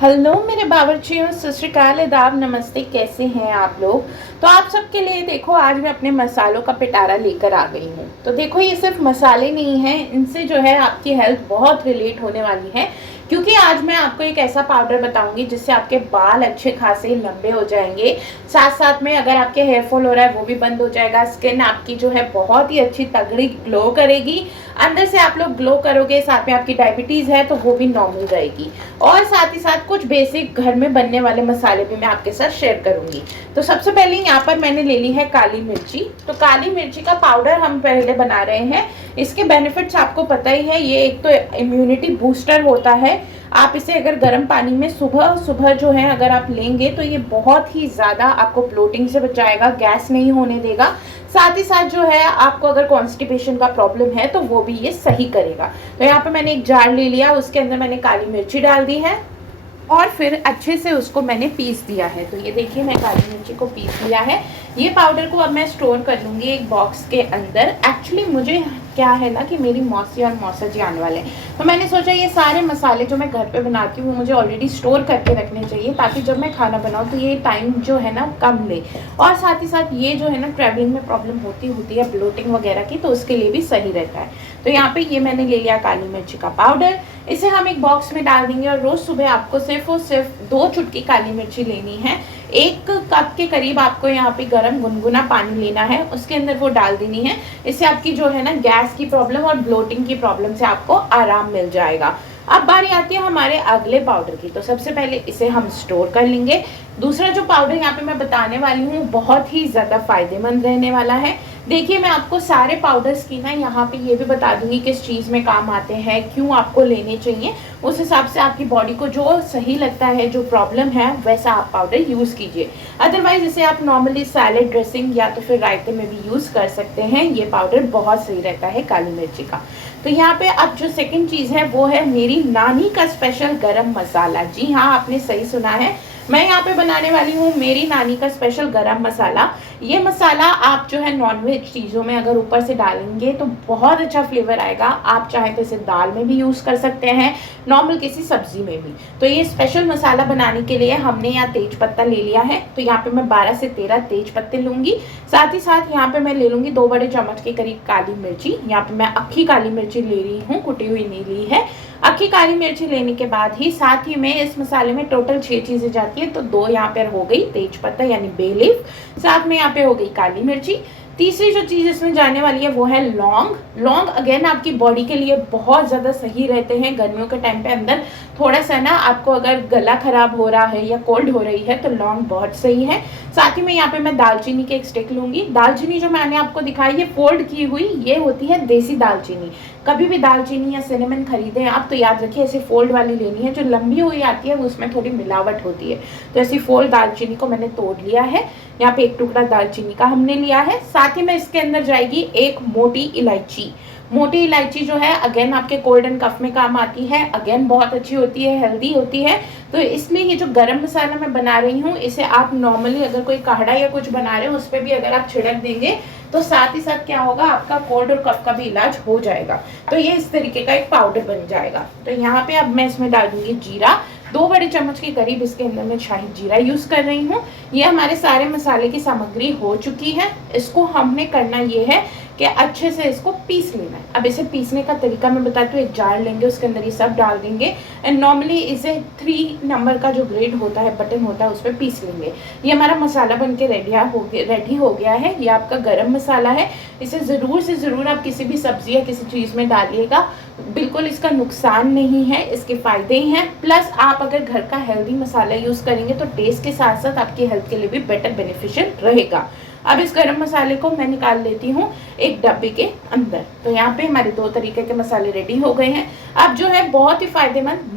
Hello मेरे बावर्चियों, सत श्री अकाल, आदाब, नमस्ते। कैसे हैं आप लोग। तो आप सबके लिए देखो आज मैं अपने मसालों का पिटारा लेकर आ गई हूँ। तो देखो ये सिर्फ मसाले नहीं हैं, इनसे जो है आपकी हेल्थ बहुत रिलेट होने वाली है। क्योंकि आज मैं आपको एक ऐसा पाउडर बताऊंगी जिससे आपके बाल अच्छे खासे लंबे हो जाएंगे। साथ साथ में अगर आपके हेयर फॉल हो रहा है वो भी बंद हो जाएगा। स्किन आपकी जो है बहुत ही अच्छी तगड़ी ग्लो करेगी। अंदर से आप लोग ग्लो करोगे, साथ में आपकी डायबिटीज़ है तो वो भी नॉर्मल रहेगी। और साथ ही साथ कुछ बेसिक घर में बनने वाले मसाले भी मैं आपके साथ शेयर करूंगी। तो सबसे पहले यहाँ पर मैंने ले ली है काली मिर्ची। तो काली मिर्ची का पाउडर हम पहले बना रहे हैं। इसके बेनिफिट्स आपको पता ही है। ये एक तो इम्यूनिटी बूस्टर होता है। आप इसे अगर गर्म पानी में सुबह सुबह जो है अगर आप लेंगे तो ये बहुत ही ज़्यादा आपको ब्लोटिंग से बचाएगा, गैस नहीं होने देगा। साथ ही साथ जो है आपको अगर कॉन्स्टिपेशन का प्रॉब्लम है तो वो भी ये सही करेगा। तो यहाँ पे मैंने एक जार ले लिया, उसके अंदर मैंने काली मिर्ची डाल दी है और फिर अच्छे से उसको मैंने पीस दिया है। तो ये देखिए मैं काली मिर्ची को पीस लिया है। ये पाउडर को अब मैं स्टोर कर लूँगी एक बॉक्स के अंदर। एक्चुअली मुझे क्या है ना कि मेरी मौसी और मौसा जी आने वाले हैं, तो मैंने सोचा ये सारे मसाले जो मैं घर पे बनाती हूँ वो मुझे ऑलरेडी स्टोर करके रखने चाहिए, ताकि जब मैं खाना बनाऊँ तो ये टाइम जो है ना कम ले। और साथ ही साथ ये जो है ना ट्रैवलिंग में प्रॉब्लम होती है ब्लोटिंग वगैरह की, तो उसके लिए भी सही रहता है। तो यहाँ पे ये मैंने ले लिया काली मिर्ची का पाउडर। इसे हम एक बॉक्स में डाल देंगे और रोज़ सुबह आपको सिर्फ और सिर्फ 2 चुटकी काली मिर्ची लेनी है। 1 कप के करीब आपको यहाँ पे गर्म गुनगुना पानी लेना है, उसके अंदर वो डाल देनी है। इससे आपकी जो है ना गैस की प्रॉब्लम और ब्लोटिंग की प्रॉब्लम से आपको आराम मिल जाएगा। अब बारी आती है हमारे अगले पाउडर की। तो सबसे पहले इसे हम स्टोर कर लेंगे। दूसरा जो पाउडर यहाँ पे मैं बताने वाली हूँ बहुत ही ज़्यादा फायदेमंद रहने वाला है। देखिए मैं आपको सारे पाउडर्स की ना यहाँ पे ये भी बता दूंगी किस चीज़ में काम आते हैं, क्यों आपको लेने चाहिए। उस हिसाब से आपकी बॉडी को जो सही लगता है, जो प्रॉब्लम है, वैसा आप पाउडर यूज़ कीजिए। अदरवाइज इसे आप नॉर्मली सैलेड ड्रेसिंग या तो फिर रायते में भी यूज़ कर सकते हैं। ये पाउडर बहुत सही रहता है काली मिर्ची का। तो यहाँ पे अब जो सेकंड चीज़ है वो है मेरी नानी का स्पेशल गरम मसाला। जी हाँ, आपने सही सुना है, मैं यहाँ पे बनाने वाली हूँ मेरी नानी का स्पेशल गरम मसाला। ये मसाला आप जो है नॉनवेज चीज़ों में अगर ऊपर से डालेंगे तो बहुत अच्छा फ्लेवर आएगा। आप चाहें तो इसे दाल में भी यूज़ कर सकते हैं, नॉर्मल किसी सब्जी में भी। तो ये स्पेशल मसाला बनाने के लिए हमने यहाँ तेज पत्ता ले लिया है। तो यहाँ पे मैं 12 से 13 तेज पत्ते लूँगी। साथ ही साथ यहाँ पे मैं ले लूँगी 2 बड़े चम्मच के करीब काली मिर्ची। यहाँ पे मैं अक्खी काली मिर्ची ले रही हूँ, कुटी हुई नहीं ली है। अक्खी काली मिर्ची लेने के बाद ही साथ ही में इस मसाले में टोटल 6 चीज़ें जाती है। तो 2 यहाँ पर हो गई तेज पत्ता यानी बे लीफ, साथ में यहाँ पे हो गई काली मिर्ची। तीसरी जो चीज़ इसमें जाने वाली है वो है लौंग। लौंग अगेन आपकी बॉडी के लिए बहुत ज़्यादा सही रहते हैं गर्मियों के टाइम पे। अंदर थोड़ा सा ना आपको अगर गला खराब हो रहा है या कोल्ड हो रही है तो लौंग बहुत सही है। साथ ही में यहाँ पे मैं दालचीनी के एक स्टिक लूँगी। दालचीनी जो मैंने आपको दिखाई है फोल्ड की हुई, ये होती है देसी दालचीनी। कभी भी दालचीनी या सिनेमन खरीदें आप तो याद रखिए ऐसे फोल्ड वाली लेनी है। जो लंबी हुई आती है उसमें थोड़ी मिलावट होती है। तो ऐसी फोल्ड दालचीनी को मैंने तोड़ लिया है। यहाँ पे 1 टुकड़ा दालचीनी का हमने लिया है। साथ ही में इसके अंदर जाएगी एक मोटी इलायची। मोटी इलायची जो है अगेन आपके कोल्ड एंड कफ में काम आती है, अगेन बहुत अच्छी होती है, हेल्दी होती है। तो इसलिए ये जो गरम मसाला मैं बना रही हूँ इसे आप नॉर्मली अगर कोई काढ़ा या कुछ बना रहे हो उस पर भी अगर आप छिड़क देंगे तो साथ ही साथ क्या होगा, आपका कोल्ड और कफ का भी इलाज हो जाएगा। तो ये इस तरीके का एक पाउडर बन जाएगा। तो यहाँ पे अब मैं इसमें डाल दूंगी जीरा। 2 बड़े चम्मच के करीब इसके अंदर मैं शाही जीरा यूज़ कर रही हूँ। ये हमारे सारे मसाले की सामग्री हो चुकी है। इसको हमने करना ये है कि अच्छे से इसको पीस लेना है। अब इसे पीसने का तरीका मैं बताती हूँ। एक जार लेंगे, उसके अंदर ये सब डाल देंगे एंड नॉर्मली इसे 3 नंबर का जो ग्रेड होता है, बटन होता है, उस पर पीस लेंगे। ये हमारा मसाला बन के रेडी हो गया है। ये आपका गरम मसाला है। इसे ज़रूर से ज़रूर आप किसी भी सब्जी या किसी चीज़ में डालिएगा। बिल्कुल इसका नुकसान नहीं है, इसके फ़ायदे ही हैं। प्लस आप अगर घर का हेल्दी मसाला यूज़ करेंगे तो टेस्ट के साथ साथ आपकी हेल्थ के लिए भी बेटर बेनिफिशियल रहेगा। अब इस गरम मसाले को मैं निकाल लेती हूँ एक डब्बे के अंदर। तो यहाँ पे हमारे 2 तरीके के मसाले रेडी हो गए हैं। अब जो है बहुत ही फायदेमंद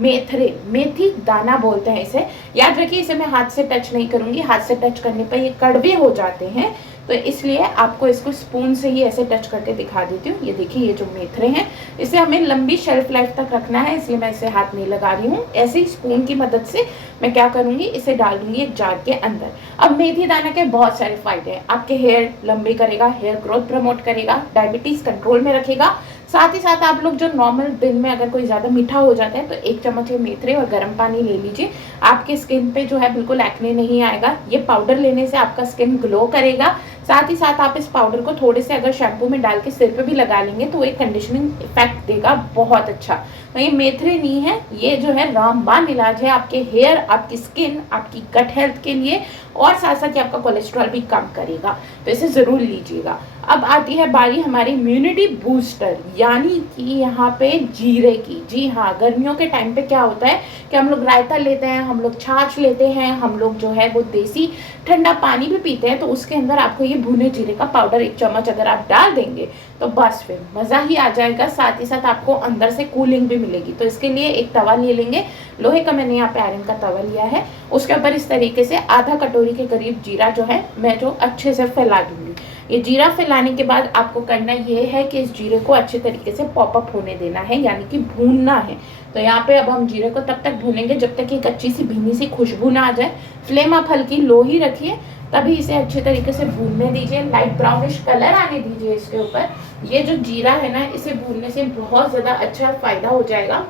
मेथी दाना बोलते हैं इसे। याद रखिए इसे मैं हाथ से टच नहीं करूँगी, हाथ से टच करने पर ये कड़वे हो जाते हैं। तो इसलिए आपको इसको स्पून से ही ऐसे टच करके दिखा देती हूँ। ये देखिए ये जो मेथरे हैं इसे हमें लंबी शेल्फ लाइफ तक रखना है, इसलिए मैं इसे हाथ नहीं लगा रही हूँ। ऐसे ही स्पून की मदद से मैं क्या करूँगी, इसे डाल दूँगी एक जार के अंदर। अब मेथी दाना के बहुत सारे फायदे हैं। आपके हेयर लंबे करेगा, हेयर ग्रोथ प्रमोट करेगा, डायबिटीज़ कंट्रोल में रखेगा। साथ ही साथ आप लोग जो नॉर्मल दिन में अगर कोई ज़्यादा मीठा हो जाता है तो 1 चम्मच ये मेथरे और गर्म पानी ले लीजिए। आपके स्किन पे जो है बिल्कुल एक्ने नहीं आएगा। ये पाउडर लेने से आपका स्किन ग्लो करेगा। साथ ही साथ आप इस पाउडर को थोड़े से अगर शैम्पू में डाल के सिर पे भी लगा लेंगे तो एक कंडीशनिंग इफेक्ट देगा बहुत अच्छा। तो ये मेथरे नहीं है, ये जो है रामबाण इलाज है आपके हेयर, आपकी स्किन, आपकी गट हेल्थ के लिए, और साथ साथ ये आपका कोलेस्ट्रॉल भी कम करेगा। तो इसे ज़रूर लीजिएगा। अब आती है बारी हमारी इम्यूनिटी बूस्टर यानी कि यहाँ पे जीरे की। जी हाँ, गर्मियों के टाइम पे क्या होता है कि हम लोग रायता लेते हैं, हम लोग छाछ लेते हैं, हम लोग जो है वो देसी ठंडा पानी भी पीते हैं, तो उसके अंदर आपको ये भुने जीरे का पाउडर 1 चम्मच अगर आप डाल देंगे तो बस फिर मज़ा ही आ जाएगा। साथ ही साथ आपको अंदर से कूलिंग भी मिलेगी। तो इसके लिए एक तवा ले लेंगे, लोहे का मैंने यहाँ पे आयरन का तवा लिया है। उसके ऊपर इस तरीके से आधा कटोरी के करीब जीरा जो है मैं जो अच्छे से फैला दूंगी। ये जीरा फैलाने के बाद आपको करना ये है कि इस जीरे को अच्छे तरीके से पॉपअप होने देना है, यानी कि भूनना है। तो यहाँ पे अब हम जीरे को तब तक भूनेंगे जब तक एक अच्छी सी भीनी सी खुशबू ना आ जाए। फ्लेम आप हल्की लो ही रखिए, तभी इसे अच्छे तरीके से भूनने दीजिए। लाइट ब्राउनिश कलर आने दीजिए इसके ऊपर। ये जो जीरा है ना, इसे भूनने से बहुत ज़्यादा अच्छा फ़ायदा हो जाएगा।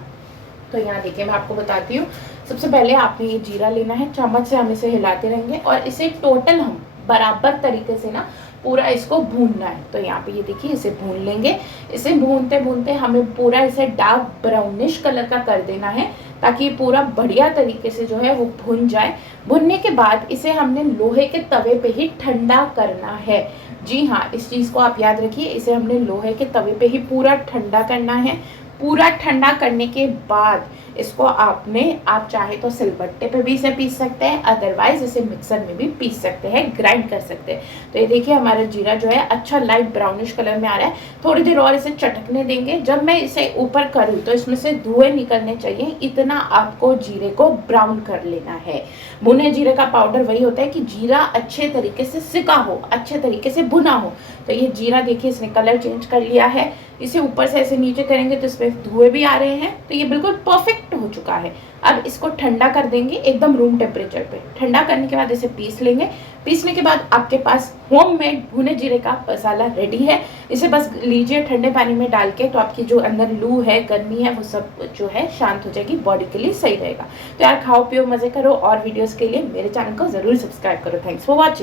तो यहाँ देखिए मैं आपको बताती हूँ। सबसे पहले आपने ये जीरा लेना है, चम्मच से हम इसे हिलाते रहेंगे और इसे टोटल हम बराबर तरीके से ना पूरा इसको भूनना है। तो यहाँ पे ये देखिए इसे भून लेंगे। इसे भूनते भूनते हमें पूरा इसे डार्क ब्राउनिश कलर का कर देना है ताकि ये पूरा बढ़िया तरीके से जो है वो भुन जाए। भुनने के बाद इसे हमने लोहे के तवे पे ही ठंडा करना है। जी हाँ, इस चीज़ को आप याद रखिए, इसे हमने लोहे के तवे पे ही पूरा ठंडा करना है। पूरा ठंडा करने के बाद इसको आप चाहे तो सिलबट्टे पे भी इसे पीस सकते हैं, अदरवाइज इसे मिक्सर में भी पीस सकते हैं, ग्राइंड कर सकते हैं। तो ये देखिए हमारा जीरा जो है अच्छा लाइट ब्राउनिश कलर में आ रहा है। थोड़ी देर और इसे चटकने देंगे। जब मैं इसे ऊपर करूँ तो इसमें से धुएं निकलने चाहिए, इतना आपको जीरे को ब्राउन कर लेना है। भुने जीरे का पाउडर वही होता है कि जीरा अच्छे तरीके से सिका हो, अच्छे तरीके से भुना हो। तो ये जीरा देखिए इसने कलर चेंज कर लिया है। इसे ऊपर से ऐसे नीचे करेंगे तो इसमें धुएं भी आ रहे हैं। तो ये बिल्कुल परफेक्ट हो चुका है। अब इसको ठंडा कर देंगे एकदम रूम टेम्परेचर पे। ठंडा करने के बाद इसे पीस लेंगे। पीसने के बाद आपके पास होममेड भुने जीरे का मसाला रेडी है। इसे बस लीजिए ठंडे पानी में डाल के, तो आपकी जो अंदर लू है, गर्मी है, वो सब जो है शांत हो जाएगी, बॉडी के लिए सही रहेगा। तो यार खाओ पियो मजे करो, और वीडियोस के लिए मेरे चैनल को जरूर सब्सक्राइब करो। Thanks for watching.